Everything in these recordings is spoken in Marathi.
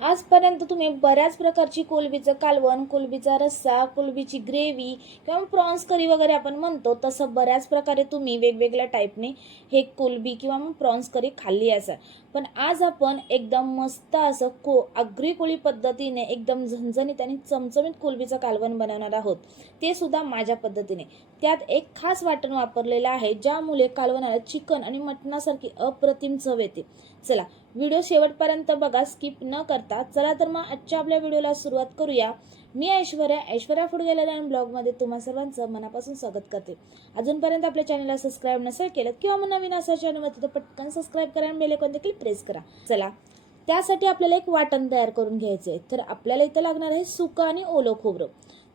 आजपर्यंत तुम्ही बऱ्याच प्रकारची कोलंबीचं कालवण, कोलंबीचा रस्सा, कोलंबीची ग्रेव्ही किंवा प्रॉन्स करी वगैरे आपण म्हणतो, तसं बऱ्याच प्रकारे तुम्ही वेगवेगळ्या टाईपने हे कोलंबी किंवा मग प्रॉन्स करी खाल्ली असेल. पण आज आपण एकदम मस्त असं आगरी कोळी पद्धतीने एकदम झणझणीत आणि चमचमीत कोलंबीचं कालवण बनवणार आहोत, ते सुद्धा माझ्या पद्धतीने. त्यात एक खास वाटण वापरलेलं आहे, ज्यामुळे कालवणाला चिकन आणि मटणासारखी अप्रतिम चव येते. चला व्हिडिओ शेवटपर्यंत बघा, स्किप न करता. चला तर मग आजच्या आपल्या व्हिडिओला सुरुवात करूया. मी ऐश्वर्या फूड गॅलरी अँड ब्लॉगमध्ये तुम्हा सर्वांचं मनापासून स्वागत करते. अजूनपर्यंत आपल्या चॅनलला सबस्क्राईब नसेल केलं किंवा मग नवीन असा चॅनलमध्ये तर पटकन सबस्क्राईब करा आणि बेल आयकॉन देखील प्रेस करा. चला, त्यासाठी आपल्याला एक वाटण तयार करून घ्यायचं आहे. तर आपल्याला इथं लागणार आहे सुकं आणि ओलं खोबरं.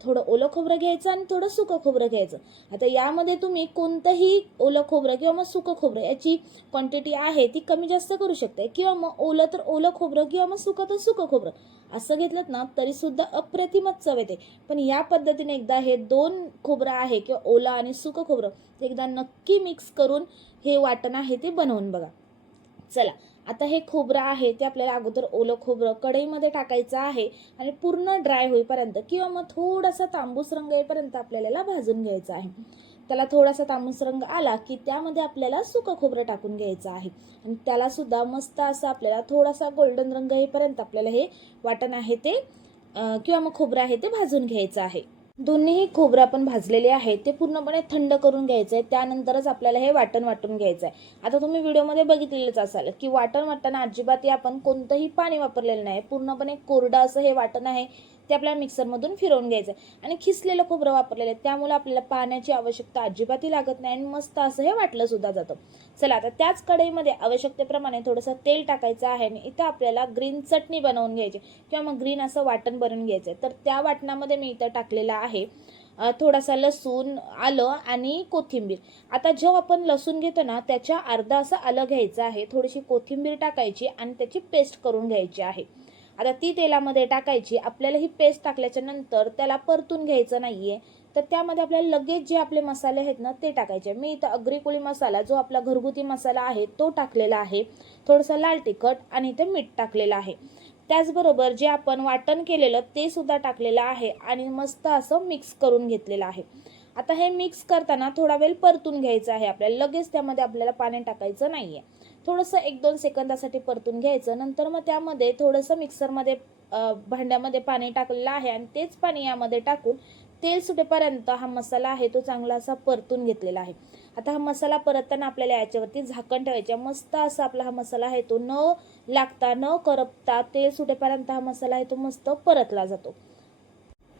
थोडं ओलं खोबरं घ्यायचं आणि थोडं सुकं खोबरं घ्यायचं. आता यामध्ये तुम्ही कोणतंही ओलं खोबरं किंवा मग सुकं खोबरं याची क्वांटिटी आहे ती कमी जास्त करू शकता, किंवा मग ओलं तर ओलं खोबरं किंवा मग सुकं तर सुकं खोबरं असं घेतलं ना तरी सुद्धा अप्रतिमच चव येते. पण या पद्धतीने एकदा हे दोन खोबरं आहे किंवा ओलं आणि सुकं खोबरं एकदा नक्की मिक्स करून हे वाटण आहे ते बनवून बघा. चला, आता हे खोबरं आहे ते आपल्याला अगोदर ओलं खोबरं कढईमध्ये टाकायचं आहे आणि पूर्ण ड्राय होईपर्यंत किंवा मग थोडासा तांबूस रंग येईपर्यंत आपल्याला भाजून घ्यायचं आहे. त्याला थोडासा तांबूस रंग आला की त्यामध्ये आपल्याला सुकं खोबरं टाकून घ्यायचं आहे आणि त्याला सुद्धा मस्त असं आपल्याला थोडासा गोल्डन रंग येईपर्यंत आपल्याला हे वाटण आहे ते किंवा मग खोबरं आहे ते भाजून घ्यायचं आहे. दोन्हीही खोबरं आपण भाजलेले आहे ते पूर्णपणे थंड करून घ्यायचं आहे. त्यानंतरच आपल्याला हे वाटण वाटून घ्यायचं आहे. आता तुम्ही व्हिडिओमध्ये बघितलेलंच असाल की वाटण वाटताना अजिबात आपण कोणतंही पाणी वापरलेलं नाही. पूर्णपणे कोरडं असं हे वाटण आहे ते आपल्याला मिक्सरमधून फिरवून घ्यायचं आहे आणि खिसलेलं खोबरं वापरलेलं आहे, त्यामुळे आपल्याला पाण्याची आवश्यकता अजिबातही लागत नाही आणि मस्त असं हे वाटलं सुद्धा जातं. चला, आता त्याच कढईमध्ये आवश्यकतेप्रमाणे थोडंसं तेल टाकायचं आहे आणि इथं आपल्याला ग्रीन चटणी बनवून घ्यायची किंवा मग ग्रीन असं वाटण बनवून घ्यायचं आहे. तर त्या वाटणामध्ये मी इथं टाकलेलं आहे थोडासा लसूण, आलं आणि कोथिंबीर. आता जो आपण लसूण घेतो ना त्याच्या अर्धा असं आलं घ्यायचं आहे, थोडीशी कोथिंबीर टाकायची आणि त्याची पेस्ट करून घ्यायची आहे. आता ती तेलामध्ये टाकायची. आपल्याला ही पेस्ट टाकल्याच्या नंतर त्याला परतून घ्यायचं नाहीये, तर त्यामध्ये आपल्याला लगेच जे आपले मसाले आहेत ना ते टाकायचे. मी इथं आगरी कोळी मसाला जो आपला घरगुती मसाला आहे तो टाकलेला आहे, थोडंसं लाल तिखट आणि इथे मीठ टाकलेलं आहे. त्याचबरोबर जे आपण वाटण केलेलं ते सुद्धा टाकलेलं आहे आणि मस्त असं मिक्स करून घेतलेलं आहे. आता हे मिक्स करताना थोडा वेळ परतून घ्यायचं आहे आपल्याला, लगेच त्यामध्ये आपल्याला पाणी टाकायचं नाहीये. थोडंसं 1-2 सेकंदासाठी परतून घ्यायचं. नंतर मग त्यामध्ये थोडंसं मिक्सरमध्ये भांड्यामध्ये पाणी टाकलेलं आहे आणि तेच पाणी यामध्ये टाकून तेल सुटेपर्यंत हा मसाला आहे तो चांगला असा परतून घेतलेला आहे. आता हा मसाला परतताना आपल्याला याच्यावरती झाकण ठेवायचे. मस्त असा आपला हा मसाला आहे तो न लागता न करपता तेल सुटेपर्यंत हा मसाला आहे तो मस्त परतला जातो.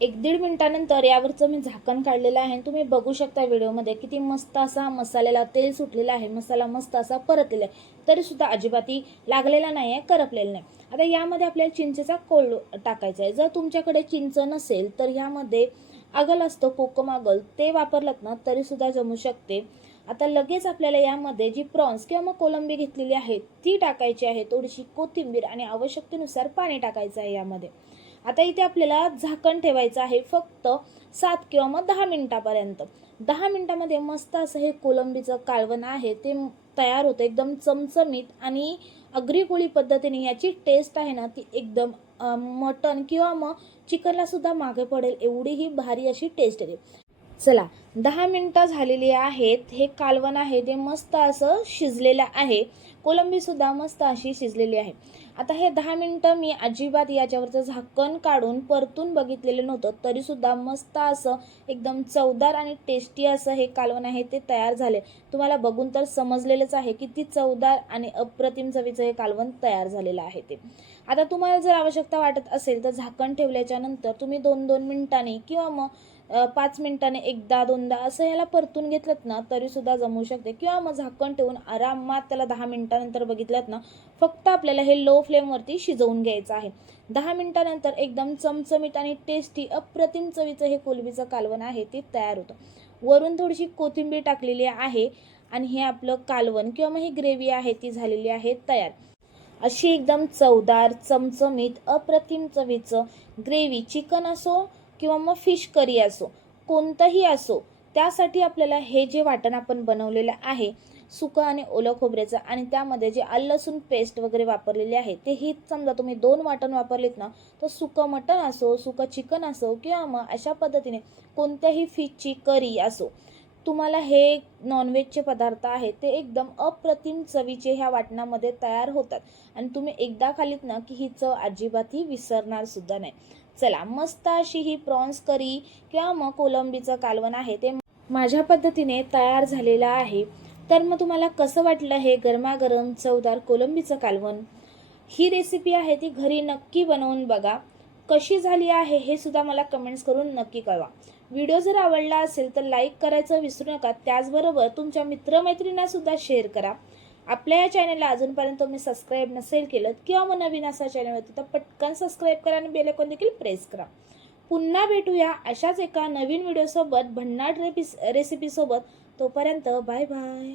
1-1.5 मिनिटानंतर यावरचं मी झाकण काढलेलं आहे. तुम्ही बघू शकता व्हिडिओमध्ये किती मस्त असा मसाल्याला तेल सुटलेला आहे, मसाला मस्त असा परतलेला आहे, तरी सुद्धा अजिबाती लागलेला नाही आहे, करपलेला नाही. आता यामध्ये आपल्याला चिंचेचा कोळ टाकायचा आहे. जर तुमच्याकडे चिंच नसेल तर यामध्ये आगल असतं, कोकम आगल, ते वापरलात ना तरी सुद्धा जमू शकते. आता लगेच आपल्याला यामध्ये जी प्रॉन्स किंवा मग कोलंबी घेतलेली आहे ती टाकायची आहे, थोडीशी कोथिंबीर आणि आवश्यकतेनुसार पाणी टाकायचं आहे यामध्ये. आता इथे आपल्याला झाकण ठेवायचं आहे फक्त 7 किंवा मग 10 मिनिटापर्यंत. 10 मिनिटामध्ये मस्त असं हे कोलंबीचं कालवण आहे ते तयार होतं, एकदम चमचमीत आणि आगरी कोळी पद्धतीने. याची टेस्ट आहे ना ती एकदम मटन किंवा मग चिकनला सुद्धा मागे पडेल एवढी ही भारी अशी टेस्ट येते. चला, 10 मिनिटं झालेली आहेत. हे कालवण आहे ते मस्त असं शिजलेलं आहे, कोलंबी सुद्धा मस्त अशी शिजलेली आहे. आता हे 10 मिनिटं मी अजिबात याच्यावरचं झाकण काढून परतून बघितलेलं नव्हतं, तरी सुद्धा मस्त असं एकदम चवदार आणि टेस्टी असं हे कालवण आहे ते तयार झाले. तुम्हाला बघून तर समजलेलंच आहे किती चवदार आणि अप्रतिम चवीचं हे कालवण तयार झालेलं आहे ते. आता तुम्हाला जर आवश्यकता वाटत असेल तर झाकण ठेवल्याच्या नंतर तुम्ही 2-2 मिनिटांनी किंवा मग 5 मिनिटांनी एकदा दोनदा असं याला परतून घेतलं ना तरी सुद्धा जमू शकते, किंवा मग झाकण ठेवून आरामात त्याला 10 मिनिटानंतर बघितलं ना, फक्त आपल्याला हे लो फ्लेमवरती शिजवून घ्यायचं आहे. 10 मिनिटानंतर एकदम चमचमीत आणि टेस्टी अप्रतिम चवीचं हे कोलंबीचं कालवण आहे ते तयार होतं. वरून थोडीशी कोथिंबीर टाकलेली आहे आणि हे आपलं कालवण किंवा मग ही ग्रेव्ही आहे ती झालेली आहे तयार. अशी एकदम चवदार, चमचमीत, अप्रतिम चवीचं ग्रेव्ही, चिकन असो किंवा मग फिश करी असो, कोणतंही असो, त्यासाठी आपल्याला हे जे वाटण आपण बनवलेलं आहे सुकं आणि ओलं खोबऱ्याचं आणि त्यामध्ये जे आलं लसूण पेस्ट वगैरे वापरलेली आहे ते ही समजा तुम्ही 2 वाटण वापरलेत ना, तर सुकं मटण असो, सुकं चिकन असो किंवा मग अशा पद्धतीने कोणत्याही फिशची करी असो, तुम्हाला हे नॉनव्हेजचे पदार्थ आहेत ते एकदम अप्रतिम चवीचे ह्या वाटणामध्ये तयार होतात आणि तुम्ही एकदा खालीत ना की ही चव अजिबातही विसरणार सुद्धा नाही. चला, मस्त अशी ही प्रॉन्स करी किंवा मग कोलंबीचं कालवण आहे ते माझ्या पद्धतीने तयार झालेलं आहे. तर मग तुम्हाला कसं वाटलं हे गरमागरम चवदार कोलंबीचं कालवण? ही रेसिपी आहे ती घरी नक्की बनवून बघा. कशी झाली आहे हे सुद्धा मला कमेंट्स करून नक्की कळवा. व्हिडिओ जर आवडला असेल तर लाईक करायचं विसरू नका. त्याचबरोबर तुमच्या मित्रमैत्रिणींना सुद्धा शेअर करा. आपल्या या चॅनलला अजूनपर्यंत तुम्ही सबस्क्राईब नसेल केलं किंवा मग नवीन असा चॅनल होती तर पटकन सबस्क्राईब करा आणि बेल आयकॉन देखील प्रेस करा. पुन्हा भेटूया अशाच एका नवीन व्हिडिओसोबत, भन्नाट रेसिपीसोबत. तोपर्यंत बाय बाय.